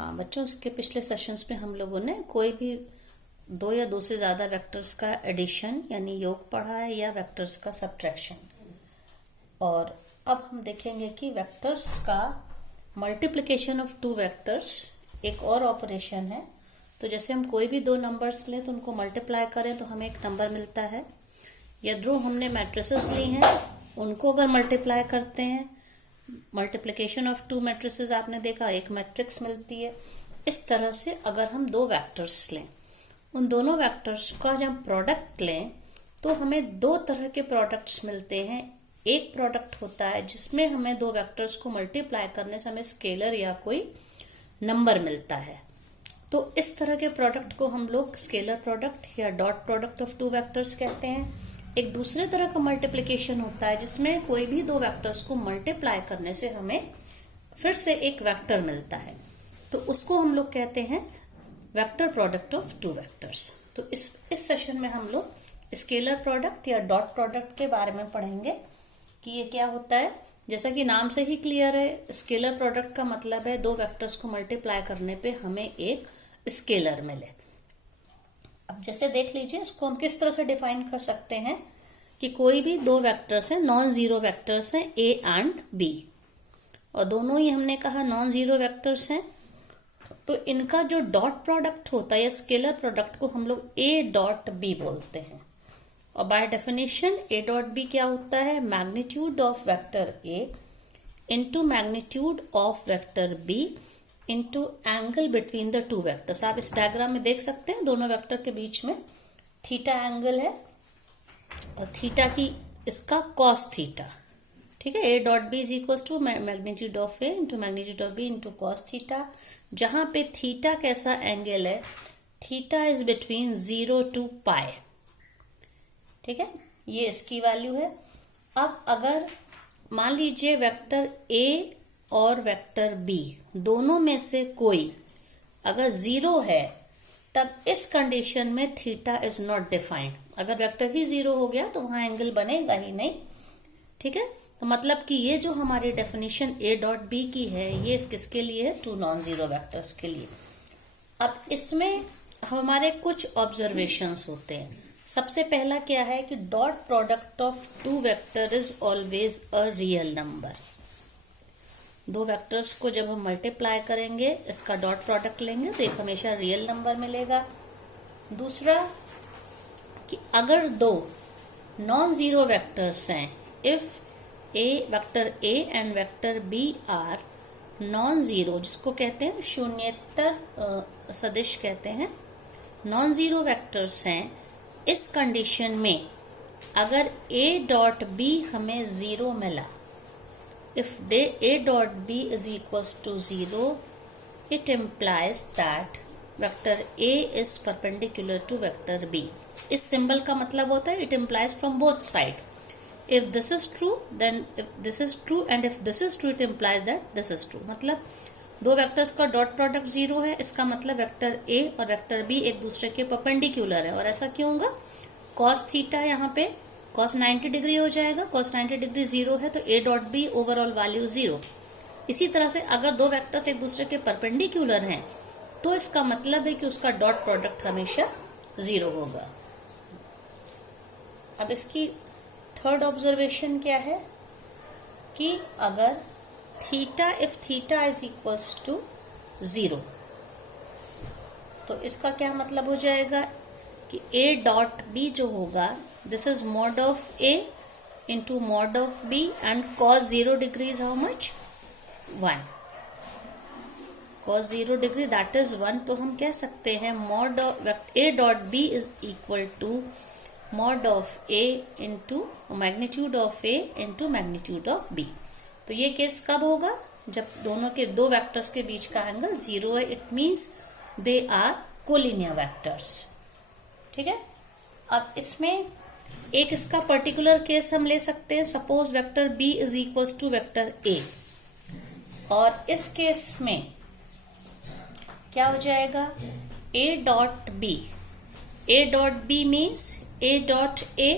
हाँ बच्चों, इसके पिछले सेशंस में हम लोगों ने कोई भी दो या दो से ज्यादा वेक्टर्स का एडिशन यानी योग पढ़ा है या वेक्टर्स का सब्ट्रैक्शन। और अब हम देखेंगे कि वेक्टर्स का मल्टीप्लिकेशन ऑफ टू वेक्टर्स एक और ऑपरेशन है। तो जैसे हम कोई भी दो नंबर्स लें तो उनको मल्टीप्लाई करें तो हमें एक नंबर मिलता है, या जो हमने मैट्रिसेस ली हैं उनको अगर मल्टीप्लाई करते हैं, मल्टीप्लिकेशन ऑफ टू मैट्रिसेस आपने देखा एक मैट्रिक्स मिलती है। इस तरह से अगर हम दो वेक्टर्स लें, उन दोनों वेक्टर्स का जब प्रोडक्ट लें तो हमें दो तरह के प्रोडक्ट्स मिलते हैं। एक प्रोडक्ट होता है जिसमें हमें दो वेक्टर्स को मल्टीप्लाई करने से हमें स्केलर या कोई नंबर मिलता है। तो इस तरह के प्रोडक्ट को हम लोग स्केलर प्रोडक्ट या dot product of two vectors कहते हैं। एक दूसरे तरह का मल्टीप्लिकेशन होता है जिसमें कोई भी दो वेक्टर्स को मल्टीप्लाई करने से हमें फिर से एक वेक्टर मिलता है, तो उसको हम लोग कहते हैं vector product of two vectors. तो इस सेशन में हम लोग स्केलर प्रोडक्ट या डॉट प्रोडक्ट के बारे में पढ़ेंगे कि ये क्या होता है। जैसा कि नाम से ही क्लियर है, स्केलर प्रोडक्ट का मतलब है दो वेक्टर्स को मल्टीप्लाई करने पे हमें एक स्केलर मिले। अब जैसे देख लीजिए, इसको हम किस तरह से डिफाइन कर सकते हैं कि कोई भी दो वेक्टर्स हैं, नॉन जीरो वेक्टर्स हैं ए एंड बी, और दोनों ही हमने कहा नॉन जीरो वेक्टर्स हैं, तो इनका जो डॉट प्रोडक्ट होता है या स्केलर प्रोडक्ट को हम लोग ए डॉट बी बोलते हैं। और by definition A dot B क्या होता है, magnitude of vector A into magnitude of vector B into angle between the two vectors. आप इस डायग्राम में देख सकते हैं दोनों वेक्टर के बीच में थीटा एंगल है और थीटा की इसका कॉस थीटा, ठीक है। A dot B is equal to magnitude of A into magnitude of B into cos theta, जहां पे थीटा कैसा एंगल है, theta is between 0 to pi, ठीक है, ये इसकी वैल्यू है। अब अगर मान लीजिए वेक्टर ए और वेक्टर बी दोनों में से कोई अगर 0 है, तब इस कंडीशन में थीटा इज नॉट डिफाइंड। अगर वेक्टर ही 0 हो गया तो वहां एंगल बनेगा ही नहीं, ठीक है। तो मतलब कि ये जो हमारी डेफिनेशन ए डॉट बी की है, ये किसके लिए है, टू नॉन जीरो वेक्टर्स के लिए। अब इसमें हमारे कुछ ऑब्जर्वेशंस होते हैं। सबसे पहला क्या है कि dot product of two vector is always a real number. दो वेक्टर्स को जब हम मल्टीप्लाई करेंगे, इसका डॉट प्रोडक्ट लेंगे तो एक हमेशा रियल नंबर मिलेगा। दूसरा कि अगर दो नॉन जीरो वेक्टर्स हैं, if a vector A and vector B are non zero, जिसको कहते हैं शून्येतर सदिश कहते हैं, नॉन जीरो वेक्टर्स हैं, इस कंडीशन में अगर ए डॉट बी हमें 0 मिला, if a dot b is equals to 0, it implies that vector a is perpendicular to vector b. इस सिंबल का मतलब होता है it implies from both side. If this is true, then if this is true, and if this is true, it implies that this is true. मतलब दो vectors का dot product 0 है, इसका मतलब वेक्टर a और वेक्टर b एक दूसरे के परपेंडिकुलर है। और ऐसा क्यों होगा, cos थीटा यहाँ पे cos 90 डिग्री हो जाएगा, cos 90 डिग्री 0 है तो a dot B overall value 0। इसी तरह से अगर दो वेक्टर्स एक दूसरे के परपेंडिकुलर हैं तो इसका मतलब है कि उसका डॉट प्रोडक्ट हमेशा 0 होगा। अब इसकी थर्ड ऑब्जर्वेशन क्या है कि अगर theta, if theta is equals to 0, तो इसका क्या मतलब हो जाएगा कि a डॉट बी जो होगा, this is mod of a into mod of b, and cos 0 degree is how much, 1. cos 0 degree that is 1। तो हम कह सकते हैं mod of a dot b is equal to mod of a into magnitude of a into magnitude of b। तो ये case कब होगा, जब दोनों के दो वेक्टर्स के बीच का एंगल 0 है, it means they are collinear vectors, ठीक है। अब इसमें एक इसका पर्टिकुलर केस हम ले सकते हैं, suppose vector b is equals to vector a, और इस केस में क्या हो जाएगा, a dot b, a dot b means a dot a,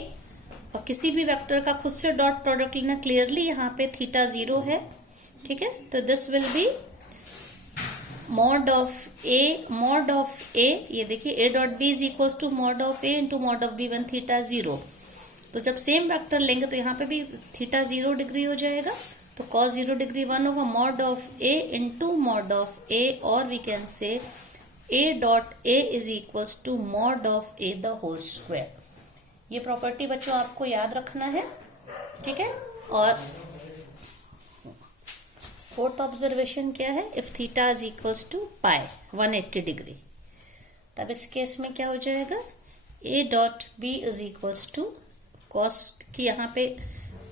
और किसी भी वेक्टर का खुद से डॉट प्रोडक्ट लेना, क्लियरली यहाँ पे थीटा 0 है, ठीक है। तो this will be mod of A, ये देखिए A dot B is equal to mod of A into mod of B one theta 0। तो जब सेम वेक्टर लेंगे तो यहाँ पे भी थीटा 0 डिग्री हो जाएगा, तो cos 0 डिग्री 1 होगा, mod of A into mod of a, और we can say a dot a is equal to mod of a the whole square. ये प्रॉपर्टी बच्चों आपको याद रखना है, ठीक है। और फोर्थ ऑब्जर्वेशन क्या है, if theta is equals to pi 180 degree, तब इस केस में क्या हो जाएगा, a dot B is equals to cos की, यहाँ पे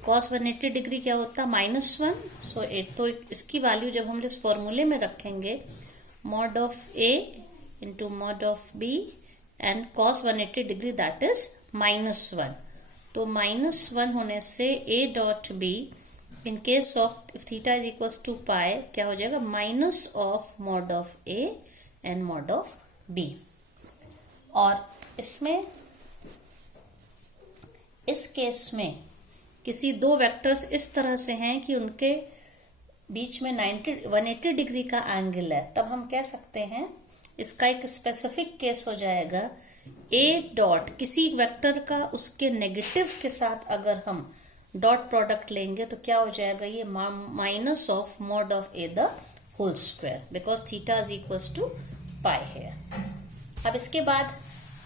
कॉस 180 डिग्री क्या होता है -1, सो तो इसकी वैल्यू जब हम जिस फॉर्मूले में रखेंगे mod of a into mod of b and cos 180 degree that is -1, तो -1 होने से a dot b in case of if theta is equals to pi क्या हो जाएगा, minus of mod of a and mod of b। और इसमें इस case में किसी दो वेक्टर्स इस तरह से हैं कि उनके बीच में 180 डिग्री का एंगल है, तब हम कह सकते हैं इसका एक स्पेसिफिक केस हो जाएगा, a डॉट किसी वेक्टर का उसके नेगेटिव के साथ अगर हम डॉट प्रोडक्ट लेंगे तो क्या हो जाएगा, ये minus of mod of a the whole square, because theta is equals to pi है। अब इसके बाद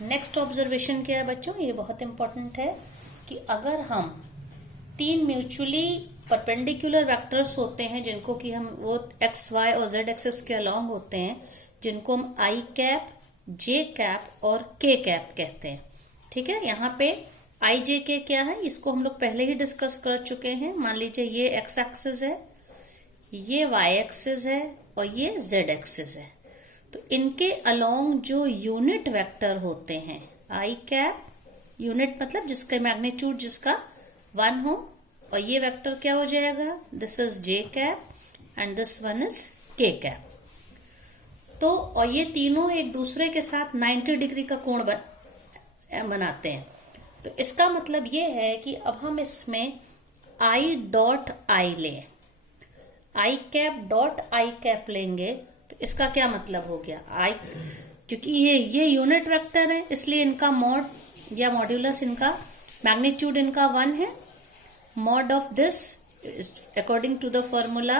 नेक्स्ट ऑब्जर्वेशन क्या है बच्चों, ये बहुत इंपॉर्टेंट है कि अगर हम तीन म्यूचुअली परपेंडिकुलर वेक्टर्स होते हैं जिनको कि हम वो एक्स वाई और जेड एक्सिस के अलॉन्ग होते हैं, जिनको हम आई कैप, जे कैप और के कैप कहते हैं, ठीक है। यहाँ पे आई जे के क्या है, इसको हम लोग पहले ही डिस्कस कर चुके हैं। मान लीजिए ये एक्स एक्सिस है, ये वाई एक्सिस है और ये जेड एक्सिस है, तो इनके अलोंग जो यूनिट वेक्टर होते हैं आई कैप, यूनिट मतलब जिसका मैग्नीट्यूड जिसका 1 हो, और ये वेक्टर क्या हो जाएगा, this is J cap and this one is के कैप। तो और ये तीनों एक दूसरे के साथ 90 डिग्री का कोण बनाते हैं, तो इसका मतलब ये है कि अब हम इसमें आई डॉट आई लें, आई कैप डॉट आई कैप लेंगे, तो इसका क्या मतलब हो गया, आई क्योंकि ये यूनिट वेक्टर है इसलिए इनका मॉड या मॉड्यूलस, इनका मैग्नीट्यूड इनका 1 है। Mod of this according to the formula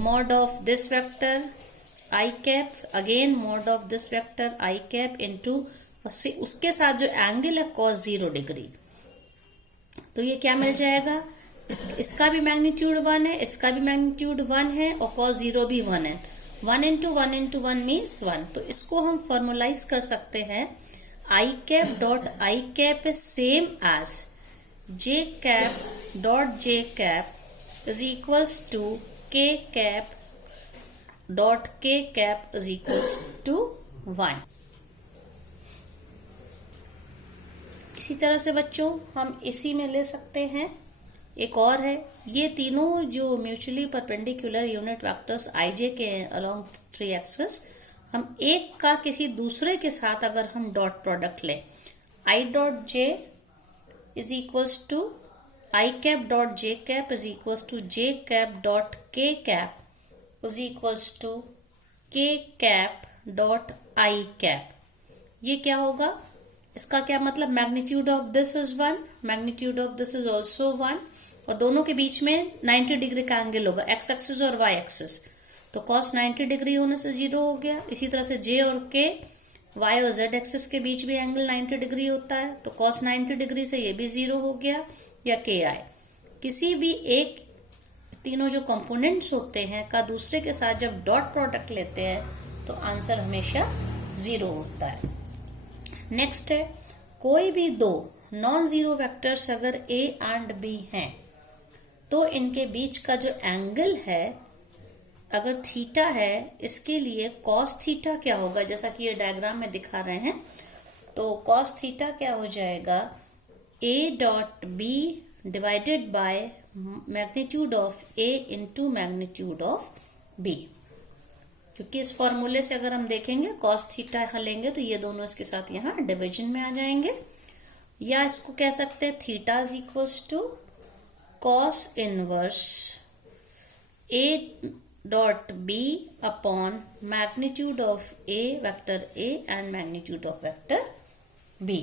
mod of this vector i cap, again mod of this vector i cap into उसके साथ जो एंगल है cos 0 डिग्री, तो ये क्या मिल जाएगा, इसका भी मैग्नीट्यूड 1 है, इसका भी मैग्नीट्यूड 1 है और cos 0 भी 1 है, 1 इंटू 1 मीन्स 1। तो इसको हम फॉर्मुलाइज कर सकते हैं, i cap dot i cap is same as j cap dot j cap is equals to k cap dot k cap is equals to 1। इसी तरह से बच्चों हम इसी में ले सकते हैं, एक और है, ये तीनों जो म्यूचुअली परपेंडिकुलर यूनिट वेक्टर्स आई जे के अलोंग 3 एक्सिस, हम एक का किसी दूसरे के साथ अगर हम डॉट प्रोडक्ट लें, i dot j is equals to i cap dot j cap is equals to j cap dot k cap is equals to k cap dot i cap. ये क्या होगा, इसका क्या मतलब, magnitude of this is 1, magnitude of this is also 1, और दोनों के बीच में 90 डिग्री का एंगल होगा, एक्स एक्सिस और वाई एक्सिस, तो कॉस 90 डिग्री होने से 0 हो गया। इसी तरह से जे और के, वाई और जेड एक्सिस के बीच भी एंगल 90 डिग्री होता है, तो कॉस 90 डिग्री से ये भी 0 हो गया, या के आई, किसी भी एक तीनों जो कंपोनेंट्स होते हैं का दूसरे के साथ जब डॉट प्रोडक्ट लेते हैं तो आंसर हमेशा 0 होता है। नेक्स्ट है, कोई भी दो नॉन जीरो वेक्टर्स अगर a एंड b हैं तो इनके बीच का जो एंगल है अगर थीटा है, इसके लिए कॉस थीटा क्या होगा, जैसा कि ये डायग्राम में दिखा रहे हैं, तो कॉस थीटा क्या हो जाएगा, a dot B divided by magnitude of a into magnitude of b। क्योंकि इस फॉर्मूले से अगर हम देखेंगे कॉस थीटा यहाँ लेंगे तो ये दोनों इसके साथ यहाँ डिवीजन में आ जाएंगे, या इसको कह सकते हैं theta is equals to cos inverse a dot b upon magnitude of a vector a and magnitude of vector b।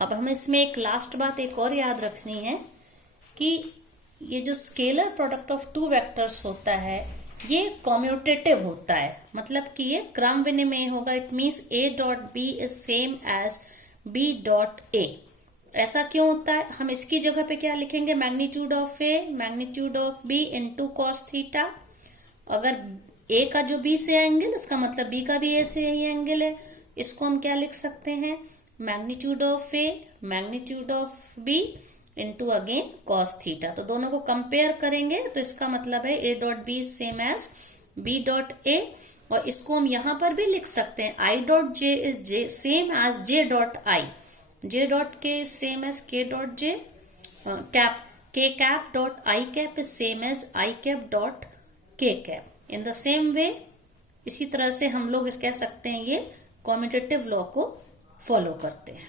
अब हमें इसमें एक लास्ट बात एक और याद रखनी है कि ये जो scalar product of two vectors होता है ये कॉम्यूटेटिव होता है, मतलब कि ये क्रम विनिमय होगा। It means a dot B is same as b dot a। ऐसा क्यों होता है? हम इसकी जगह पे क्या लिखेंगे? Magnitude of a magnitude of b into cos theta. अगर a का जो b से एंगल, इसका मतलब b का भी a से ही एंगल है। इसको हम क्या लिख सकते हैं? Magnitude of a magnitude of b into again cos theta. तो दोनों को कंपेयर करेंगे तो इसका मतलब है a dot B same as b dot a। और इसको हम यहां पर भी लिख सकते हैं i dot j is same as j dot i, j dot k is same as k dot j cap, k cap dot i cap is same as i cap dot k cap. In the same way इसी तरह से हम लोग इस कह सकते हैं ये कॉम्यूटेटिव लॉ को फॉलो करते हैं।